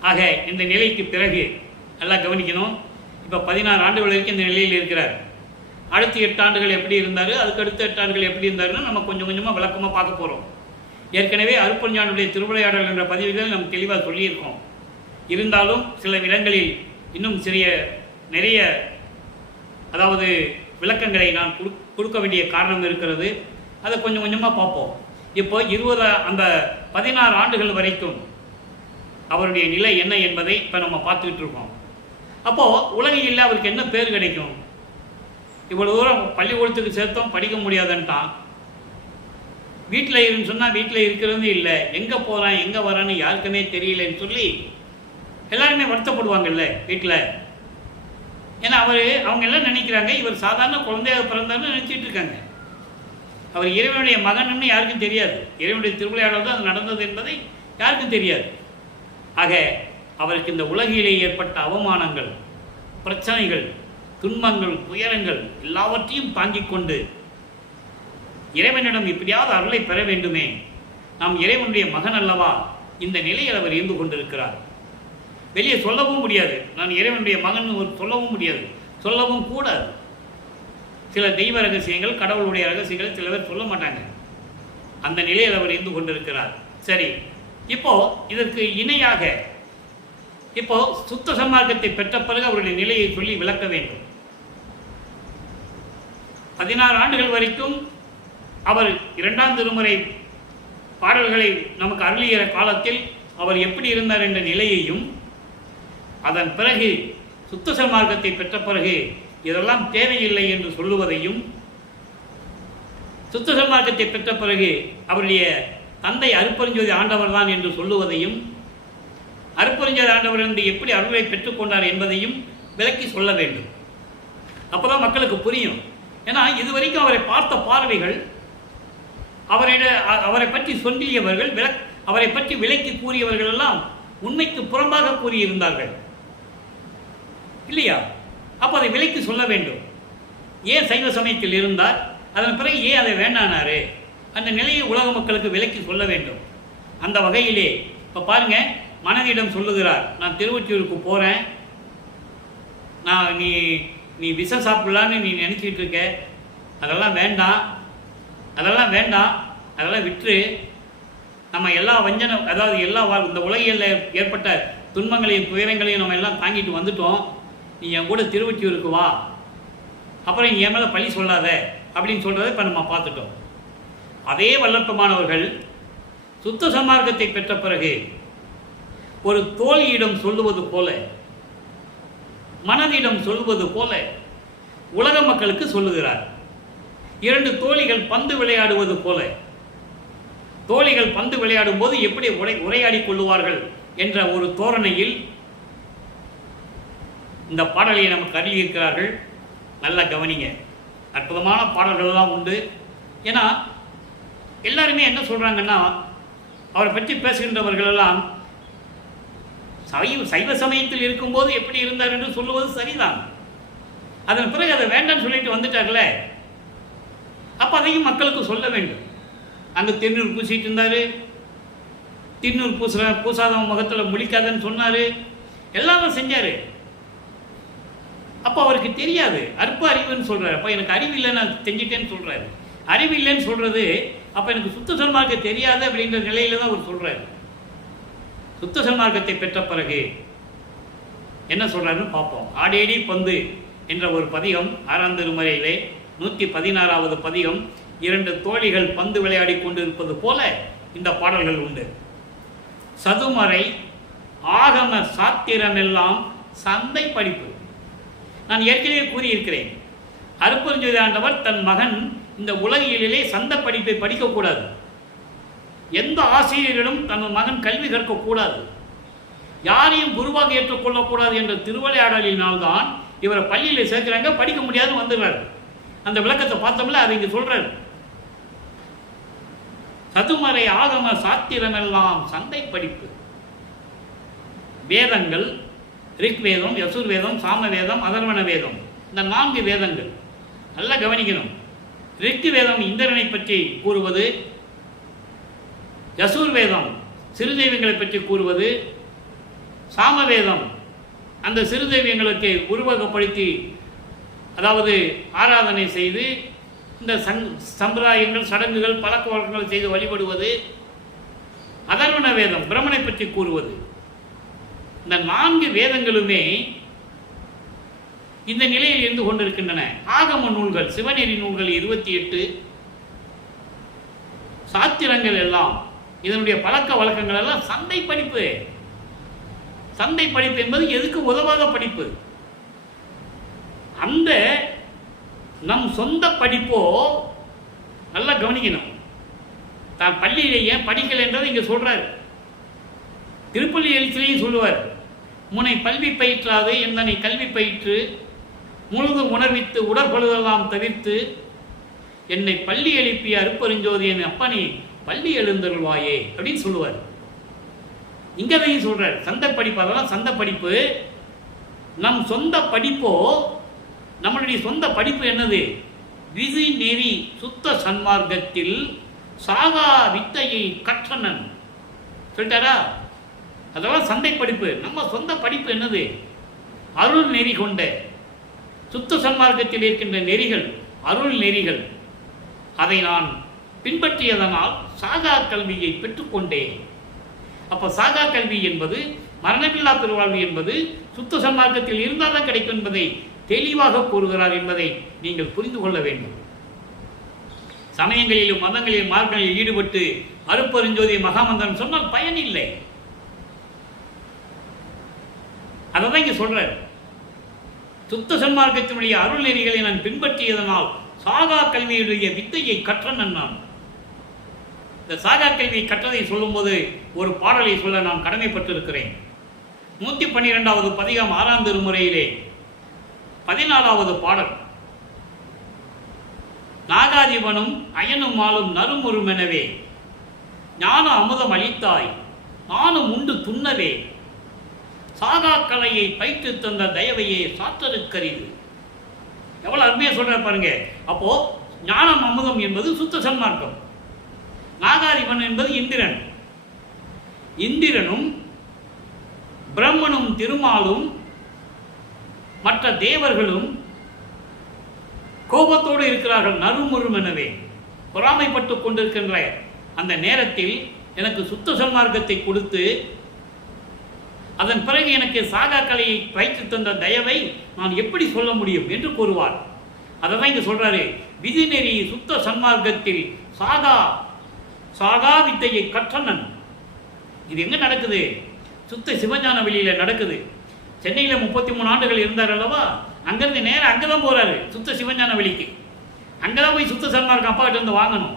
ஆக இந்த நிலைக்கு பிறகு நல்லா கவனிக்கணும். இப்போ 16 ஆண்டுகள் வரைக்கும் இந்த நிலையில் இருக்கிறார். அடுத்த 8 ஆண்டுகள் எப்படி இருந்தார், அதுக்கு அடுத்த 8 ஆண்டுகள் எப்படி இருந்தாருன்னு நம்ம கொஞ்சம் கொஞ்சமாக விளக்கமாக பார்க்க போகிறோம். ஏற்கனவே அருட்பெருஞ்ஞானுடைய திருவிளையாடல் என்ற பதிவுகள் நம்ம தெளிவாக சொல்லியிருக்கோம். இருந்தாலும் சில இடங்களில் இன்னும் நிறைய அதாவது விளக்கங்களை நான் கொடுக்க வேண்டிய காரணம் இருக்கிறது. அதை கொஞ்சம் கொஞ்சமாக பார்ப்போம். இப்போ அந்த 16 ஆண்டுகள் வரைக்கும் அவருடைய நிலை என்ன என்பதை இப்போ நம்ம பார்த்துக்கிட்டு இருக்கோம். அப்போது உலகில் அவருக்கு என்ன பேர் கிடைக்கும்? இவ்வளோ தூரம் பள்ளிக்கூடத்துக்கு சேர்த்தோம், படிக்க முடியாதுன்ட்டான். வீட்டில் இருன்னு சொன்னால் வீட்டில் இருக்கிறது இல்லை, எங்கே போகிறான் எங்கே வரான்னு யாருக்குமே தெரியலன்னு சொல்லி எல்லாருமே வருத்தப்படுவாங்கல்ல வீட்டில். ஏன்னா அவங்க எல்லாம் நினைக்கிறாங்க இவர் சாதாரண குழந்தையாக பிறந்தாருன்னு நினச்சிட்டு இருக்காங்க. அவர் இறைவனுடைய மகன்னு யாருக்கும் தெரியாது. இறைவனுடைய திருவிளையாடல் தான் அது நடந்தது என்பதை யாருக்கும் தெரியாது. ஆக அவருக்கு இந்த உலகிலே ஏற்பட்ட அவமானங்கள், பிரச்சனைகள், துன்பங்கள், துயரங்கள் எல்லாவற்றையும் தாங்கிக் கொண்டு இறைவனிடம் இப்படியாவது அருளை பெற வேண்டுமே, நாம் இறைவனுடைய மகன் அல்லவா, இந்த நிலையில் அவர் இருந்து கொண்டிருக்கிறார். வெளியே சொல்லவும் முடியாது, நான் இறைவனுடைய மகன் சொல்லவும் முடியாது, சொல்லவும் கூடாது. சில தெய்வ ரகசியங்கள், கடவுளுடைய ரகசியங்கள் சில பேர் சொல்ல மாட்டாங்க. அந்த நிலையில் அவர் இருந்து கொண்டிருக்கிறார். சரி, இப்போ இதற்கு இணையாக இப்போ சுத்த சன்மார்க்கத்தை பெற்ற பிறகு அவருடைய நிலையை சொல்லி விளக்க வேண்டும். 16 ஆண்டுகள் வரைக்கும் அவர் 2ஆம் திருமுறை பாடல்களை நமக்கு அருளிய காலத்தில் அவர் எப்படி இருந்தார் என்ற நிலையையும், அதன் பிறகு சுத்த சன்மார்க்கத்தை பெற்ற பிறகு இதெல்லாம் தேவையில்லை என்று சொல்லுவதையும், சுத்த சன்மார்க்கத்தை பெற்ற பிறகு அவருடைய தந்தை அருட்பெருஞ்சோதி ஆண்டவர் தான் என்று சொல்லுவதையும், அருட்பெருஞ்சோதி ஆண்டவர் என்று எப்படி அருளை பெற்றுக்கொண்டார் என்பதையும் விளக்கி சொல்ல வேண்டும். அப்போதான் மக்களுக்கு புரியும். ஏன்னா இதுவரைக்கும் அவரை பார்த்த பார்வைகள், அவரை பற்றி சொல்லியவர்கள், அவரை பற்றி விளக்கி கூறியவர்கள் எல்லாம் உண்மைக்கு புறம்பாக கூறியிருந்தார்கள் இல்லையா? அப்போ அதை விளக்கி சொல்ல வேண்டும். ஏன் சைவ சமயத்தில் இருந்தார், அதன் பிறகு ஏன் அதை வேண்டானாரு, அந்த நிலையை உலக மக்களுக்கு விளக்கி சொல்ல வேண்டும். அந்த வகையிலே இப்போ பாருங்கள், மனைவியிடம் சொல்லுகிறார், நான் திருவொற்றியூருக்கு போகிறேன், நீ விஷம் சாப்பிடலான்னு நீ நினச்சிக்கிட்டு இருக்க, அதெல்லாம் வேண்டாம், அதெல்லாம் விற்று நம்ம எல்லா வஞ்சனம், அதாவது இந்த உலகில் ஏற்பட்ட துன்பங்களையும் துயரங்களையும் நம்ம எல்லாம் தாங்கிட்டு வந்துட்டோம், நீ என் கூட திருவொற்றியூருக்கு வா, அப்புறம் நீ என் மேலே பழி சொல்லாத அப்படின்னு சொல்கிறத இப்போ நம்ம பார்த்துட்டோம். அதே வல்லற்பமானவர்கள் சுத்த சன்மார்க்கத்தை பெற்ற பிறகு ஒரு தோழியிடம் சொல்லுவது போல, மனதிடம் சொல்லுவது போல உலக மக்களுக்கு சொல்லுகிறார். 2 தோழிகள் பந்து விளையாடுவது போல, தோழிகள் பந்து விளையாடும் போது எப்படி உரையாடி கொள்ளுவார்கள் என்ற ஒரு தோரணையில் இந்த பாடலை நமக்கு அருளியிருக்கிறார்கள். நல்லா கவனிங்க, அற்புதமான பாடல்கள்லாம் உண்டு. ஏன்னா எல்லாருமே என்ன சொல்கிறாங்கன்னா, அவரை பற்றி பேசுகின்றவர்கள் எல்லாம் சைவ சமயத்தில் இருக்கும்போது எப்படி இருந்தார் என்று சொல்லுவது சரிதான். அதன் பிறகு அதை வேண்டாம்னு சொல்லிட்டு வந்துட்டார்கள, அப்போ அதையும் மக்களுக்கு சொல்ல வேண்டும். அங்கே திருநூறு பூசிட்டு இருந்தார், திருநூறு பூசாதவன் முகத்தில் முழிக்காதன்னு சொன்னார், எல்லாரும் செஞ்சார். அப்போ அவருக்கு தெரியாது, அற்ப அறிவுன்னு சொல்கிறார். அப்போ எனக்கு அறிவு இல்லை, நான் செஞ்சிட்டேன்னு சொல்கிறாரு. அறிவு இல்லைன்னு சொல்கிறது, அப்போ எனக்கு சுத்த சன்மார்க்கம் தெரியாது அப்படிங்கிற நிலையில தான் அவர் சொல்கிறார். சுத்த சன்மார்க்கத்தை பெற்ற பிறகு என்ன சொல்கிறாருன்னு பார்ப்போம். ஆடேடி பந்து என்ற ஒரு பதிகம் 6ஆம் திருமுறையிலே 116வது பதிகம், 2 தோழிகள் பந்து விளையாடி கொண்டிருப்பது போல இந்த பாடல்கள் உண்டு. சதுமறை ஆகம சாத்திரமெல்லாம் சந்தை படிப்பு. நான் ஏற்கனவே கூறியிருக்கிறேன், அருட்பெருஞ்சோதி ஆண்டவர் தன் மகன் இந்த உலகியலிலே சந்தை படிப்பை படிக்கக்கூடாது. எந்த ஆசிரியரிடம் தன் மகன் கல்வி கற்கக்கூடாது, யாரையும் குருவாக ஏற்றுக்கொள்ளக்கூடாது என்ற திருவிளையாடலினால்தான் இவரை பள்ளியில் சேர்க்கிறாங்க. படிக்க முடியாதுன்னு வந்துடுறாரு. அந்த விளக்கத்தை பார்த்தோம்ல, அதை இங்கே சொல்றாரு. சதுமறை ஆகம சாத்திரமெல்லாம் சந்தை படிப்பு. வேதங்கள் ரிக்வேதம், யசுர்வேதம், சாமவேதம், அதர்வண வேதம், இந்த 4 வேதங்கள் நல்லா கவனிக்கணும். ரிக் வேதம் இந்திரனை பற்றி கூறுவது, யசுர்வேதம் சிறு தெய்வங்களை பற்றி கூறுவது, சாமவேதம் அந்த சிறு தெய்வங்களுக்கு உருவகப்படுத்தி அதாவது ஆராதனை செய்து இந்த சம்பிரதாயங்கள் சடங்குகள் பழக்க வழக்கங்கள் செய்து வழிபடுவது, அதர்வண வேதம் பிரம்மனை பற்றி கூறுவது. இந்த 4 வேதங்களுமே இந்த நிலையில் இருந்து கொண்டிருக்கின்றன. ஆகம நூல்கள், சிவநெறி நூல்கள் 28, சாத்திரங்கள் எல்லாம் இதனுடைய பழக்க வழக்கங்கள் எல்லாம் சந்தை படிப்பு. சந்தை படிப்பு என்பது எதுக்கு உதவாத படிப்பு. அந்த நம் சொந்த படிப்போ நல்லா கவனிக்கணும். தான் பள்ளியிலே ஏன் படிக்கலை என்றதை இங்கே சொல்றார். திருப்பள்ளி எழுச்சிலையும் சொல்லுவார், முனை பல்வி பயிற்றாது என்னை கல்வி பயிற்று முழுதும் உணர்வித்து உடற்பொழுதெல்லாம் தவிர்த்து என்னை பள்ளி எழுப்பிய அருட்பெருஞ்சோதி என் அப்பனி பள்ளி எழுந்தருள்வாயே அப்படின்னு சொல்லுவார். இங்கதையும் சொல்றார் சந்தை படிப்பு. அதெல்லாம் சந்தை படிப்பு. நம் சொந்த படிப்போ, நம்மளுடைய சொந்த படிப்பு என்னது? விதி நெறி சுத்த சன்மார்க்கத்தில் சாகா வித்தையை கற்றனன் சொல்லிட்டாரா? அதெல்லாம் சந்தை படிப்பு. நம்ம சொந்த படிப்பு என்னது? அருள் நெறி கொண்ட சுத்த சன்மார்க்கத்தில் இருக்கின்ற நெறிகள், அருள் நெறிகள். அதை நான் பின்பற்றியதனால் சாகா கல்வியை பெற்றுக்கொண்டேன். அப்போ சாகா கல்வி என்பது, மரணமில்லா பெருவாழ்வு என்பது சுத்த சன்மார்க்கத்தில் இருந்தால் தான் கிடைக்கும் என்பதை தெளிவாக கூறுகிறார் என்பதை நீங்கள் புரிந்து கொள்ள வேண்டும். சமயங்களிலும் மதங்களிலும் மார்க்கங்களில் ஈடுபட்டு அருட்பெருஞ்சோதி மகாமந்திரம் சொன்னால் பயன் இல்லை. அதை தான் இங்கே சொல்றார். சுத்த சன்மார்க்கத்தினுடைய அருள் நெறிகளை நான் பின்பற்றியதனால் சாகா கல்வியுடைய வித்தையை கற்றனன் நான். இந்த சாகா கல்வி கற்றதை சொல்லும்போது ஒரு பாடலை சொல்ல நான் கடமைப்பட்டிருக்கிறேன். 112வது பதிகம் 6ஆம் திருமுறையிலே 14வது பாடல். நாகாதிபனும் அயனும் ஆளும் நறுமுறுமெனவே ஞான அமுதம் அளித்தாய் நானும் உண்டு துண்ணவே சாகா கலையை பயிற்று தந்த தயவையே சாற்றருக்கரிது. எவ்வளவு அருமையா சொல்ற பாருங்க. அப்போ ஞானம் அமுதம் என்பது சுத்த சன்மார்க்கம். நாகாதிபன் என்பது இந்திரன். இந்திரனும் பிரம்மனும் திருமாலும் மற்ற தேவர்களும் கோபத்தோடு இருக்கிறார்கள். நறுமுறுமெனவே பொறாமைப்பட்டு கொண்டிருக்கின்ற அந்த நேரத்தில் எனக்கு சுத்த சன்மார்க்கத்தை கொடுத்து அதன் பிறகு எனக்கு சாகா கலையை வைத்து தந்த தயவை நான் எப்படி சொல்ல முடியும் என்று கூறுவார். அதை தான் இங்க சொல்றாரு. விதிநெறி சுத்த சன்மார்க்கத்தில் சாகா வித்தையை கற்றனன். இது எங்க நடக்குது? சுத்த சிவஞான வெளியில நடக்குது. சென்னையில் 33 ஆண்டுகள் இருந்தார் அல்லவா, அங்கிருந்து நேரம் அங்கதான் போறாரு சுத்த சிவஞான வெளிக்கு. அங்கதான் போய் சுத்த சன்மார்க்கம் அப்பா கிட்ட இருந்து வாங்கணும்,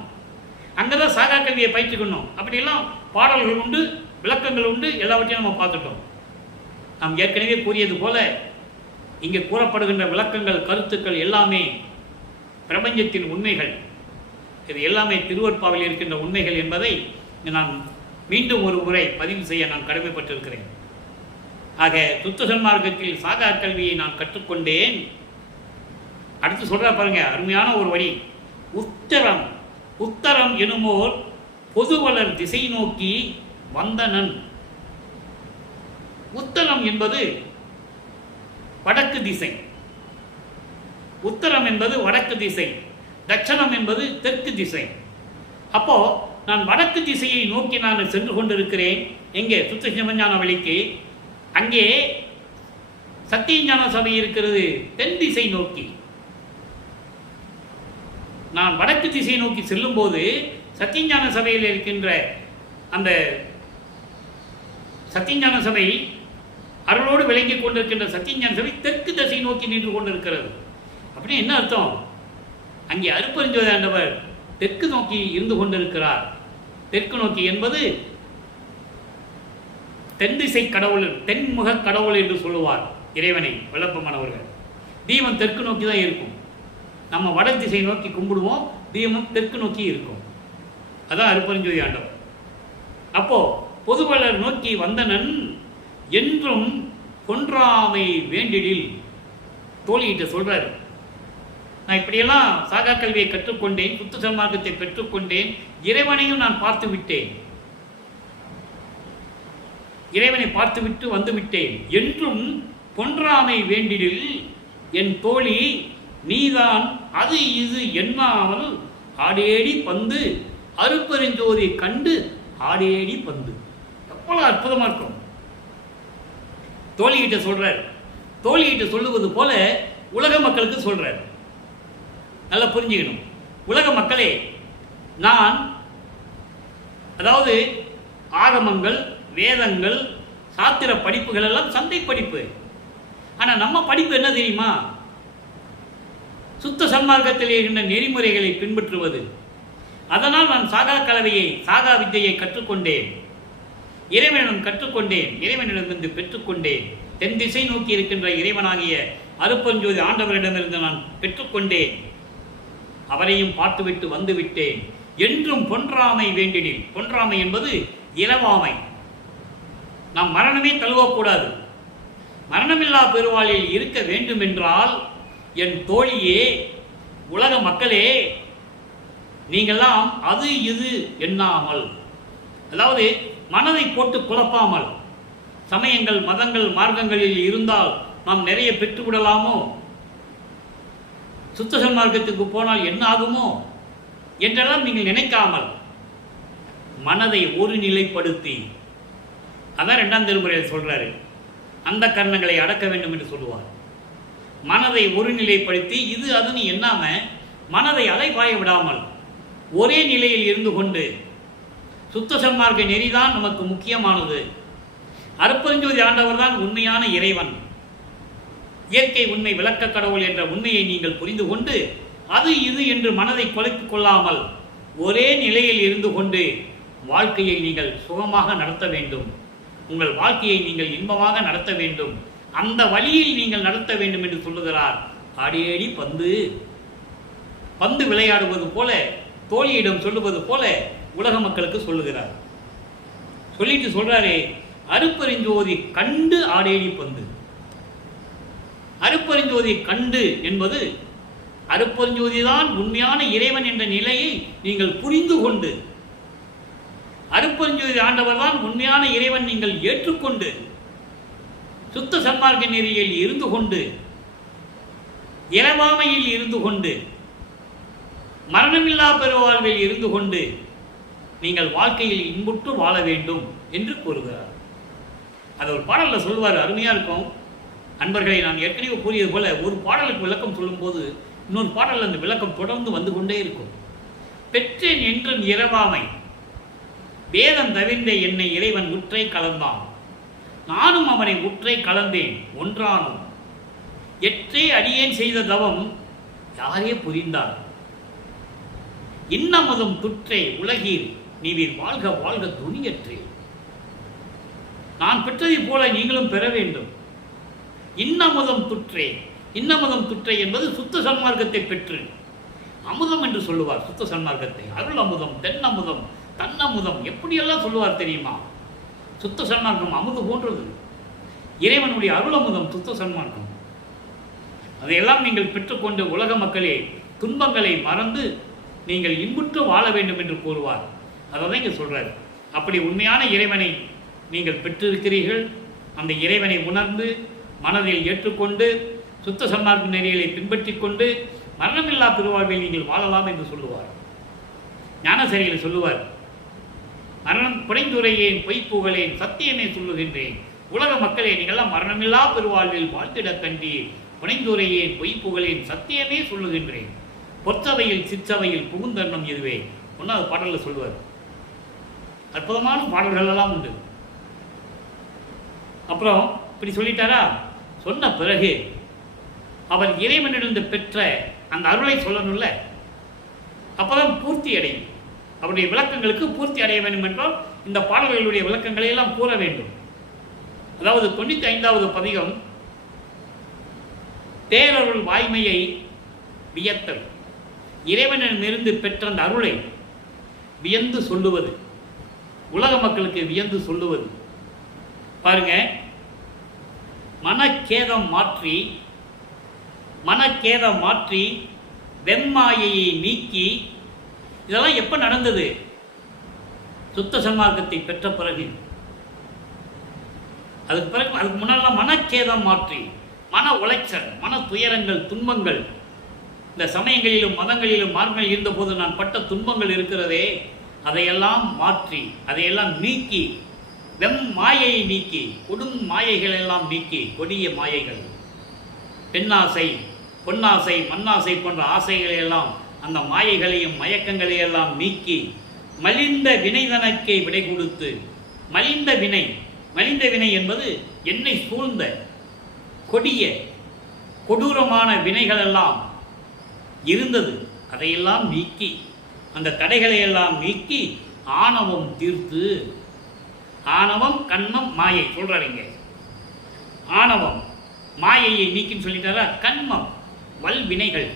அங்கதான் சாகா கல்வியை பயிற்றுக்கணும். அப்படிலாம் பாடல்கள் உண்டு, விளக்கங்கள் உண்டு, எல்லாவற்றையும் நம்ம பார்த்துட்டோம். நாம் ஏற்கனவே கூறியது போல இங்கே கூறப்படுகின்ற விளக்கங்கள், கருத்துக்கள் எல்லாமே பிரபஞ்சத்தின் உண்மைகள். இது எல்லாமே திருவற்பாவில் இருக்கின்ற உண்மைகள் என்பதை நான் மீண்டும் ஒரு முறை பதிவு செய்ய நான் கடமைப்பட்டிருக்கிறேன். ஆக சுத்த சன்மார்க்கத்தில் சாகா கல்வியை நான் கற்றுக்கொண்டேன். அடுத்து சொல்ற பாருங்க, அருமையான ஒரு வரி. உத்தரம் உத்தரம் எனுமோர் பொதுவளர் திசை நோக்கி வந்தனன். உத்தரம் என்பது வடக்கு திசை, உத்தரம் என்பது வடக்கு திசை, தட்சணம் என்பது தெற்கு திசை. அப்போ நான் வடக்கு திசையை நோக்கி நான் சென்று கொண்டிருக்கிறேன். எங்கே? சுத்த சிவஞான வழிக்கு. அங்கே சத்தியஞான சபை இருக்கிறது தென் திசை நோக்கி. நான் வடக்கு திசை நோக்கி செல்லும் போது சத்தியஞான சபையில் இருக்கின்ற அந்த சத்தியஞான சபை அருளோடு விளங்கி கொண்டிருக்கின்ற சத்தியஞான சபை தெற்கு திசை நோக்கி நின்று கொண்டிருக்கிறது. அப்படின்னு என்ன அர்த்தம்? அங்கே அருட்பெருஞ்சோதி ஆண்டவர் தெற்கு நோக்கி இருந்து கொண்டிருக்கிறார். தெற்கு நோக்கி என்பது தென் திசை கடவுள், தென்முக கடவுள் என்று சொல்லுவார் இறைவனை விளப்பமானவர்கள். தீபம் தெற்கு நோக்கி தான் இருக்கும். நம்ம வட திசை நோக்கி கும்பிடுவோம், தீபம் தெற்கு நோக்கி இருக்கும். அதான் அருட்பெருஞ்சோதி ஆண்டவர். அப்போ பொதுவளர் நோக்கி வந்தனன் என்றும் கொன்றாமை வேண்டிடில் தோழிகிட்ட சொல்றாரு. நான் இப்படியெல்லாம் சாகா கல்வியை கற்றுக்கொண்டேன், சுத்த சன்மார்க்கத்தை பெற்றுக்கொண்டேன், இறைவனையும் நான் பார்த்து விட்டேன், இறைவனை பார்த்துவிட்டு வந்து விட்டேன். என்றும் கொன்றாமை வேண்டிடில் என் தோழி நீதான் அது இது எண்ணாமல் ஆடேடி பந்து அருட்பெருஞ்சோதி கண்டு ஆடேடி பந்து. எவ்வளவு அற்புதமா இருக்கும். தோழிகிட்ட சொல்றார். தோழிகிட்ட சொல்லுவது போல உலக மக்களுக்கு சொல்றார். நல்லா புரிஞ்சுக்கணும். உலக மக்களே, நான் அதாவது ஆகமங்கள், வேதங்கள், சாத்திர படிப்புகள் எல்லாம் சந்தை படிப்பு. ஆனால் நம்ம படிப்பு என்ன தெரியுமா? சுத்த சன்மார்க்கத்தில் இருக்கின்ற நெறிமுறைகளை பின்பற்றுவது. அதனால் நான் சாகா கலவையை, சாகா வித்தையை கற்றுக்கொண்டேன், இறைவனிடம் கற்றுக்கொண்டேன், இறைவனிடமிருந்து பெற்றுக்கொண்டேன். தென் திசை நோக்கி இருக்கின்ற இறைவனாகிய அருட்பெருஞ்சோதி ஆண்டவரிடமிருந்து நான் பெற்றுக்கொண்டேன். அவரையும் பார்த்துவிட்டு வந்துவிட்டேன். என்றும் பொன்றாமை வேண்டிடில். பொன்றாமை என்பது இறவாமை. நாம் மரணமே தழுவக்கூடாது. மரணமில்லா பெருவாளில் இருக்க வேண்டும் என்றால் என் தோழியே, உலக மக்களே, நீங்கள்லாம் அது இது எண்ணாமல், அதாவது மனதை போட்டு குழப்பாமல், சமயங்கள், மதங்கள், மார்க்கங்களில் இருந்தால் நாம் நிறைய பெற்றுவிடலாமோ, சுத்த சன்மார்க்கத்துக்கு போனால் என்ன ஆகுமோ என்றெல்லாம் நீங்கள் நினைக்காமல் மனதை ஒரு நிலைப்படுத்தி, அதான் 2ஆம் திருமுறையில் சொல்றாரு, அந்த கர்ணங்களை அடக்க வேண்டும் என்று சொல்லுவார். மனதை ஒரு நிலைப்படுத்தி இது அதுன்னு எண்ணாம மனதை அலைபாய விடாமல் ஒரே நிலையில் இருந்து கொண்டு, சுத்த சன்மார்க்க நெறிதான் நமக்கு முக்கியமானது, அருட்பெருஞ்சோதி ஆண்டவர் தான் உண்மையான இறைவன், இயற்கை உண்மை விளக்க கடவுள் என்ற உண்மையை நீங்கள் புரிந்து கொண்டு அது இது என்று மனதை குழப்பிக் கொள்ளாமல் ஒரே நிலையில் இருந்து கொண்டு வாழ்க்கையை நீங்கள் சுகமாக நடத்த வேண்டும். உங்கள் வாழ்க்கையை நீங்கள் இன்பமாக நடத்த வேண்டும். அந்த வழியில் நீங்கள் நடத்த வேண்டும் என்று சொல்லுகிறார். ஆடியேடி பந்து, பந்து விளையாடுவது போல, தோழியிடம் சொல்லுவது போல உலக மக்களுக்கு சொல்லுகிறார். சொல்லிட்டு சொல்றாரே, அருட்பெருஞ்சோதி கண்டு ஆடேடி பந்து. அருட்பெருஞ்சோதி கண்டு என்பது அருட்பெருஞ்சோதி தான் உண்மையான இறைவன் என்ற நிலையை நீங்கள் புரிந்து கொண்டு, அருட்பெருஞ்சோதி ஆண்டவர் தான் உண்மையான இறைவன் நீங்கள் ஏற்றுக்கொண்டு, சுத்த சன்மார்க்க நெறியில் இருந்து கொண்டு, இறவாமையில் இருந்து கொண்டு, மரணமில்லா பெருவாழ்வில் இருந்து கொண்டு நீங்கள் வாழ்க்கையில் இன்புற்று வாழ வேண்டும் என்று கூறுகிறார். அது ஒரு பாடலில் சொல்லுவார், அருமையாக இருக்கும். அன்பர்களை, நான் ஏற்கனவே கூறியது போல ஒரு பாடலுக்கு விளக்கம் சொல்லும்போது இன்னொரு பாடல் அந்த விளக்கம் தொடர்ந்து வந்து கொண்டே இருக்கும். பெற்றேன் என்றும் இறவாமை வேதம் தவிர்ந்த என்னை இறைவன் உற்றை கலந்தான், நானும் அவனை உற்றை கலந்தேன் ஒன்றானும், எற்றே அடியேன் செய்த தவம் யாரே புரிந்தார், இன்னமுதும் துற்றே உலகீர் நீவீர் வாழ்க வாழ்க துணியற்றே. நான் பெற்றதை போல நீங்களும் பெற வேண்டும். இன்னமுதம் துற்றே. இன்னமுதம் துற்றே என்பது சுத்த சன்மார்க்கத்தை பெற்று, அமுதம் என்று சொல்லுவார் சுத்த சன்மார்க்கத்தை. அருள் அமுதம், தென் அமுதம், தன்னமுதம், எப்படியெல்லாம் சொல்லுவார் தெரியுமா? சுத்த சன்மார்க்கம் அமுது போன்றது. இறைவனுடைய அருள் அமுதம் சுத்த சன்மார்க்கம். அதையெல்லாம் நீங்கள் பெற்றுக்கொண்டு உலக மக்களே துன்பங்களை மறந்து நீங்கள் இன்புற்று வாழ வேண்டும் என்று கூறுவார். அதை தான் இங்கே சொல்றாரு. அப்படி உண்மையான இறைவனை நீங்கள் பெற்றிருக்கிறீர்கள். அந்த இறைவனை உணர்ந்து மனதில் ஏற்றுக்கொண்டு சுத்த சன்மார்க்க நெறிகளை பின்பற்றி கொண்டு மரணமில்லா பெருவாழ்வில் நீங்கள் வாழலாம் என்று சொல்லுவார். ஞானசரியில் சொல்லுவார், மரணம் புனைந்துரையேன் பொய்ப்புகளேன் சத்தியமே சொல்லுகின்றேன், உலக மக்களே நீங்கள்லாம் மரணமில்லா பெருவாழ்வில் வாழ்த்திட கண்டீர், புனைந்துரையேன் பொய்ப்புகளேன் சத்தியமே சொல்லுகின்றேன், பொற்சபையில் சிற்சபையில் புகுந்தன்னம் இதுவே. 1வது பாடலில் சொல்லுவார். அற்புதமான பாடல்கள் எல்லாம் உண்டு. அப்புறம் இப்படி சொல்லிட்டாரா? சொன்ன பிறகு அவர் இறைவனிலிருந்து பெற்ற அந்த அருளை சொல்லணும்ல, அப்போதான் பூர்த்தி அடையும். அவருடைய விளக்கங்களுக்கு பூர்த்தி அடைய வேண்டும் என்றால் இந்த பாடல்களுடைய விளக்கங்களை எல்லாம் கூற வேண்டும். அதாவது 95வது பதிகம் பேரருள் வாய்மையை வியத்தல், இறைவனிடமிருந்து பெற்ற அந்த அருளை வியந்து சொல்லுவது, உலக மக்களுக்கு வியந்து சொல்லுவது. பாருங்க, மனக்கேதம் மாற்றி வெம்மாயையை நீக்கி, இதெல்லாம் எப்ப நடந்தது? சுத்த சன்மார்க்கத்தை பெற்ற பிறகு. அதுக்கு முன்னாலாம் மனக்கேதம் மாற்றி, மன உளைச்சல், மன துயரங்கள், துன்பங்கள், இந்த சமயங்களிலும் மதங்களிலும் மார்க்கங்கள் இருந்தபோது நான் பட்ட துன்பங்கள் இருக்கிறதே, அதையெல்லாம் மாற்றி, அதையெல்லாம் நீக்கி, மாயையை நீக்கி, கொடும் மாயைகள் எல்லாம் நீக்கி, கொடிய மாயைகள், பெண்ணாசை, பொன்னாசை, மண்ணாசை போன்ற ஆசைகளை எல்லாம், அந்த மாயைகளையும் மயக்கங்களையெல்லாம் நீக்கி, மலிந்த வினைதனக்கே விடை கொடுத்து, மலிந்த வினை என்பது என்னை சூழ்ந்த கொடிய கொடூரமான வினைகள் எல்லாம் இருந்தது, அதையெல்லாம் நீக்கி, அந்த தடைகளை எல்லாம் நீக்கி, ஆணவம் தீர்த்து, ஆணவம் கண்மம் மாயை சொல்றாங்க. ஆணவம் மாயையை நீக்கின்னு சொல்லிட்டாரா? கண்மம் வல்வினைகள்,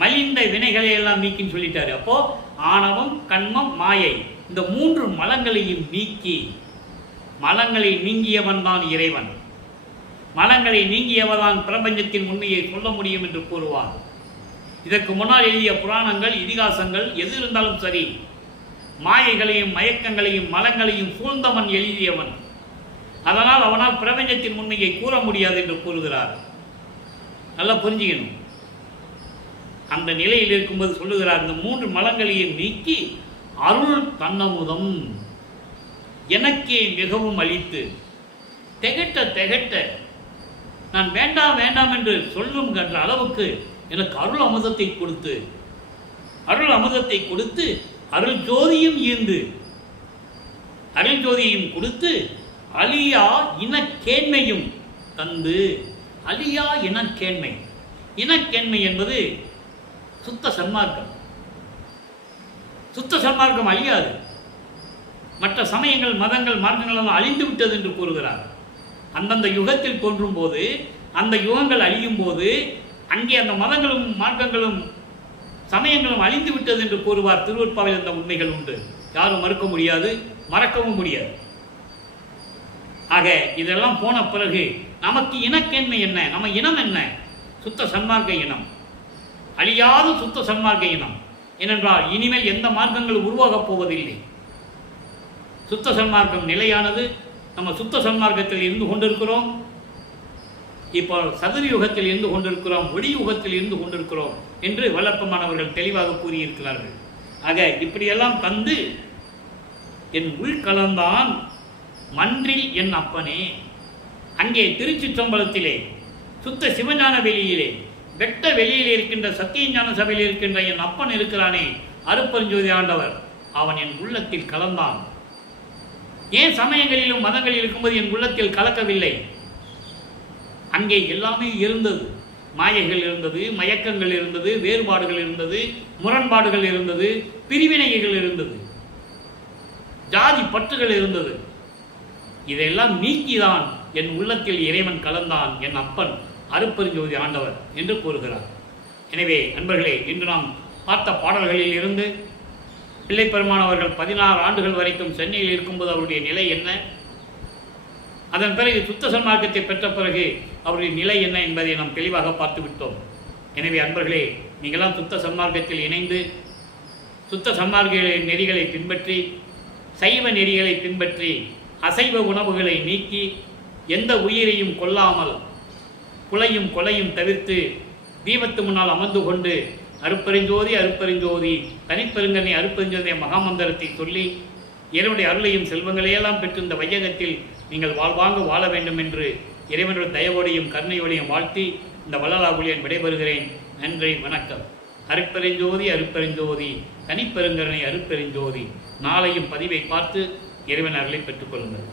மலிந்த வினைகளை எல்லாம் நீக்கின்னு சொல்லிட்டாரு. அப்போ ஆணவம் கண்மம் மாயை, இந்த 3 மலங்களையும் நீக்கி, மலங்களை நீங்கியவன் தான் இறைவன், மலங்களை நீங்கியவதான் பிரபஞ்சத்தின் உண்மையை சொல்ல முடியும் என்று கூறுவார். இதற்கு முன்னால் எழுதிய புராணங்கள், இதிகாசங்கள் எது இருந்தாலும் சரி, மாயைகளையும் மயக்கங்களையும் மலங்களையும் சூழ்ந்தவன் எழுதியவன், அதனால் அவனால் பிரபஞ்சத்தின் உண்மையை கூற முடியாது என்று கூறுகிறார். நல்லா புரிஞ்சுக்கணும். அந்த நிலையில் இருக்கும்போது சொல்லுகிறார், இந்த 3 மலங்களையும் நீக்கி அருள் தன்னமுதம் எனக்கே மிகவும் அளித்து, திகட்ட நான் வேண்டாம் வேண்டாம் என்று சொல்லும் என்ற அளவுக்கு எனக்கு அருள் அமுதத்தை கொடுத்து அருள் ஜோதியும் ஈர்ந்து, அருள் ஜோதியையும் கொடுத்து, அழியா இனக்கேண்மையும் தந்து. அழியா இனக்கேண்மை என்பது சுத்த சன்மார்க்கம். சுத்த சன்மார்க்கம் அழியாது. மற்ற சமயங்கள், மதங்கள், மார்க்கங்கள் எல்லாம் அழிந்து விட்டது என்று கூறுகிறார். அந்தந்த யுகத்தில் தோன்றும் போது, அந்த யுகங்கள் அழியும் போது, அங்கே அந்த மதங்களும் மார்க்கங்களும் சமயங்களும் அழிந்து விட்டது என்று கூறுவார். திருவருட்பாவில் அந்த உண்மைகள் உண்டு, யாரும் மறுக்க முடியாது, மறக்கவும் முடியாது. ஆக இதெல்லாம் போன பிறகு நமக்கு இனக்கேண்மை என்ன? நம்ம இனம் என்ன? சுத்த சன்மார்க்க இனம், அழியாத சுத்த சன்மார்க்க இனம். ஏனென்றால் இனிமேல் எந்த மார்க்கங்களும் உருவாகப் போவதில்லை. சுத்த சன்மார்க்கம் நிலையானது. நம்ம சுத்த சன்மார்க்கத்தில் இருந்து கொண்டிருக்கிறோம். இப்போ சதுர யுகத்தில் இருந்து கொண்டிருக்கிறோம், ஒளி யுகத்தில் இருந்து கொண்டிருக்கிறோம் என்று வல்லப்பமானவர்கள் தெளிவாக கூறியிருக்கிறார்கள். ஆக இப்படியெல்லாம் தந்து என் உள்கலந்தான் மன்றில் என் அப்பனே. அங்கே திருச்சிற்றம்பலத்திலே சுத்த சிவஞான வெளியிலே, வெட்ட வெளியில் இருக்கின்ற சத்தியஞான சபையில் இருக்கின்ற என் அப்பன் இருக்கிறானே, அருப்பெருஞ்சோதி ஆண்டவர், அவன் என் உள்ளத்தில் கலந்தான். ஏன் சமயங்களிலும் மதங்களில் இருக்கும்போது என் உள்ளத்தில் கலக்கவில்லை? அங்கே எல்லாமே இருந்தது. மாயைகள் இருந்தது, மயக்கங்கள் இருந்தது, வேறுபாடுகள் இருந்தது, முரண்பாடுகள் இருந்தது, பிரிவினைகள் இருந்தது, ஜாதி பற்றுகள் இருந்தது. இதையெல்லாம் நீக்கிதான் என் உள்ளத்தில் இறைவன் கலந்தான், என் அப்பன் அருப்பெருஞ்சோதி ஆண்டவர் என்று கூறுகிறார். எனவே நண்பர்களே, இன்று நாம் பார்த்த பாடல்களில் இருந்து பிள்ளைப்பெருமான் அவர்கள் 16 ஆண்டுகள் வரைக்கும் சென்னையில் இருக்கும்போது அவருடைய நிலை என்ன, அதன் பிறகு சுத்த சன்மார்க்கத்தை பெற்ற பிறகு அவருடைய நிலை என்ன என்பதை நாம் தெளிவாக பார்த்து விட்டோம். எனவே அன்பர்களே, நீங்களாம் சுத்த சன்மார்க்கத்தில் இணைந்து சுத்த சன்மார்க்க நெறிகளை பின்பற்றி, சைவ நெறிகளை பின்பற்றி, அசைவ உணவுகளை நீக்கி, எந்த உயிரையும் கொல்லாமல் புலையும் கொலையும் தவிர்த்து தீபத்து முன்னால் அமர்ந்து கொண்டு அருப்பெருஞ்சோதி அருப்பெருஞ்சோதி தனிப்பெருங்கனை அருப்பெருஞ்சோதிய மகாமந்திரத்தை சொல்லி இறைவனுடைய அருளையும் செல்வங்களையெல்லாம் பெற்று இந்த வையகத்தில் நீங்கள் வாழ்வாங்க வாழ வேண்டும் என்று இறைவனுடைய தயவோடையும் கருணையோடையும் வாழ்த்தி இந்த வள்ளலாகுலியன் விடைபெறுகிறேன். நன்றி, வணக்கம். அருப்பெருஞ்சோதி அருப்பெருஞ்சோதி தனிப்பெருங்கருணை அருப்பெருஞ்சோதி. நாளையும் பதிவை பார்த்து இறைவன் அருளை பெற்றுக்கொள்ளுங்கள்.